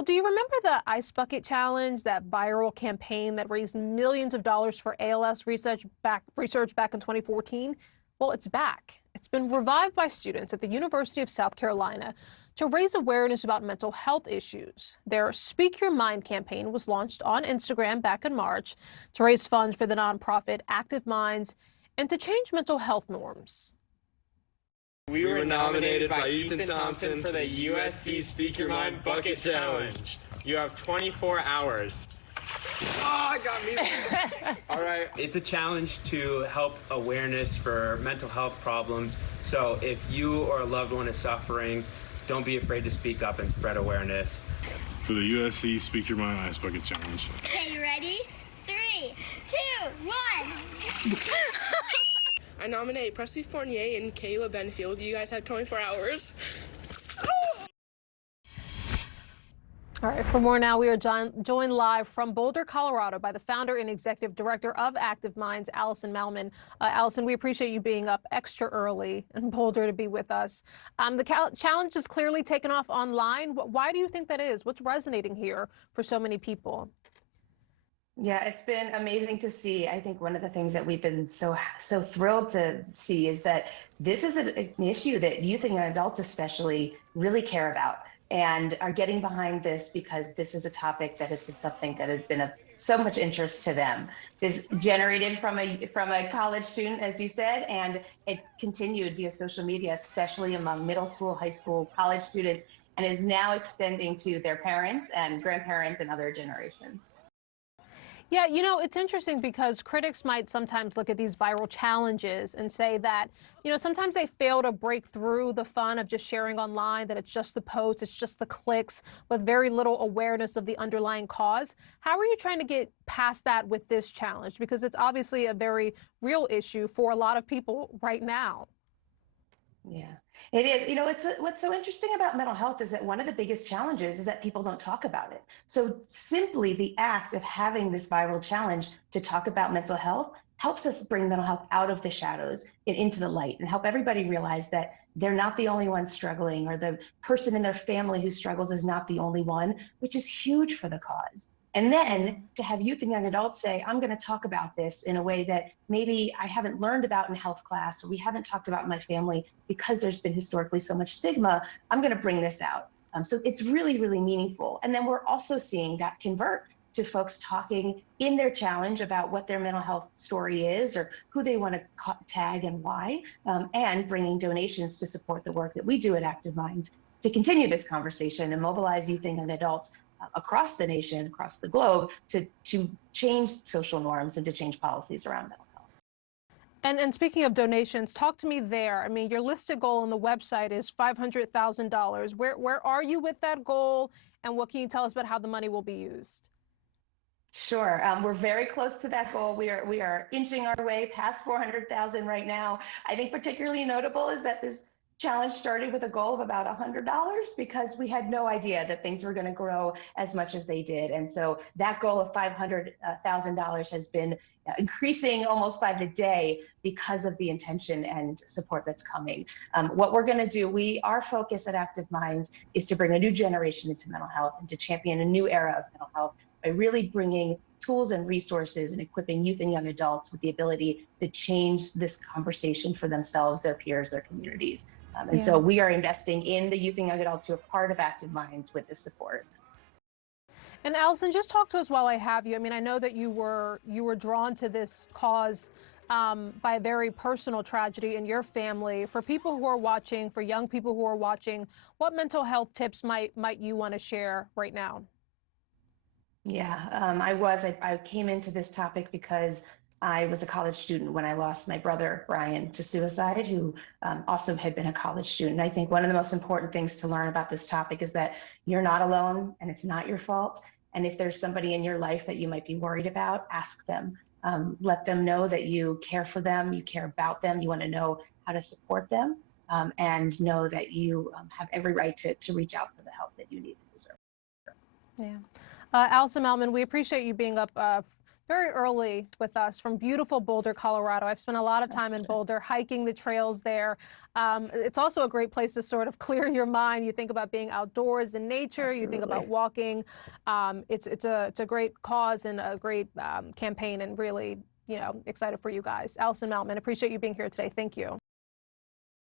Well, do you remember the Ice Bucket Challenge, that viral campaign that raised millions of dollars for ALS research back in 2014? Well, it's back. It's been revived by students at the University of South Carolina to raise awareness about mental health issues. Their Speak Your Mind campaign was launched on Instagram back in March to raise funds for the nonprofit Active Minds and to change mental health norms. We were nominated by Ethan Thompson for the USC Speak Your Mind Bucket Challenge. You have 24 hours. Oh, got me. All right. It's a challenge to help awareness for mental health problems. So if you or a loved one is suffering, don't be afraid to speak up and spread awareness. For the USC Speak Your Mind Ice Bucket Challenge. Okay, you ready? 3, 2, 1. I nominate Presley Fournier and Kayla Benfield. You guys have 24 hours. All right, for more now, we are joined live from Boulder, Colorado by the founder and executive director of Active Minds, Alison Malmon. Alison, we appreciate you being up extra early in Boulder to be with us. The challenge is clearly taken off online. Why do you think that is? What's resonating here for so many people? Yeah, it's been amazing to see. I think one of the things that we've been so thrilled to see is that this is an issue that youth and young adults especially really care about and are getting behind this because this is a topic that has been something that has been of so much interest to them. This generated from a college student, as you said, and it continued via social media, especially among middle school, high school, college students, and is now extending to their parents and grandparents and other generations. Yeah, you know, it's interesting because critics might sometimes look at these viral challenges and say that, you know, sometimes they fail to break through the fun of just sharing online, that it's just the posts, it's just the clicks with very little awareness of the underlying cause. How are you trying to get past that with this challenge? Because it's obviously a very real issue for a lot of people right now. Yeah, it is. You know, what's so interesting about mental health is that one of the biggest challenges is that people don't talk about it. So simply the act of having this viral challenge to talk about mental health helps us bring mental health out of the shadows and into the light and help everybody realize that they're not the only one struggling, or the person in their family who struggles is not the only one, which is huge for the cause. And then to have youth and young adults say, I'm going to talk about this in a way that maybe I haven't learned about in health class, or we haven't talked about in my family because there's been historically so much stigma, I'm going to bring this out. So it's really, really meaningful. And then we're also seeing that convert to folks talking in their challenge about what their mental health story is, or who they want to tag and why, and bringing donations to support the work that we do at Active Minds to continue this conversation and mobilize youth and young adults across the nation, across the globe, to change social norms and to change policies around mental health. And speaking of donations, talk to me there. I mean, your listed goal on the website is $500,000. Where are you with that goal, and what can you tell us about how the money will be used? Sure, we're very close to that goal. We are inching our way past 400,000 right now. I think particularly notable is that this challenge started with a goal of about $100 because we had no idea that things were going to grow as much as they did. And so that goal of $500,000 has been increasing almost by the day because of the intention and support that's coming. What we're going to do, our focus at Active Minds is to bring a new generation into mental health and to champion a new era of mental health by really bringing tools and resources and equipping youth and young adults with the ability to change this conversation for themselves, their peers, their communities. So we are investing in the youth and young adults who are part of Active Minds with this support. And Alison, just talk to us while I have you. I mean, I know that you were drawn to this cause by a very personal tragedy in your family. For people who are watching, for young people who are watching, what mental health tips might you want to share right now? Yeah, I came into this topic because I was a college student when I lost my brother, Brian, to suicide, who also had been a college student. I think one of the most important things to learn about this topic is that you're not alone and it's not your fault. And if there's somebody in your life that you might be worried about, ask them. Let them know that you care for them, you care about them, you want to know how to support them, and know that you have every right to reach out for the help that you need and deserve. Yeah. Alison Malmon, we appreciate you being up very early with us from beautiful Boulder, Colorado. I've spent a lot of time in Boulder, hiking the trails there. It's also a great place to sort of clear your mind. You think about being outdoors in nature. Absolutely. You think about walking. It's a great cause and a great campaign, and really, excited for you guys. Alison Malmon, appreciate you being here today. Thank you.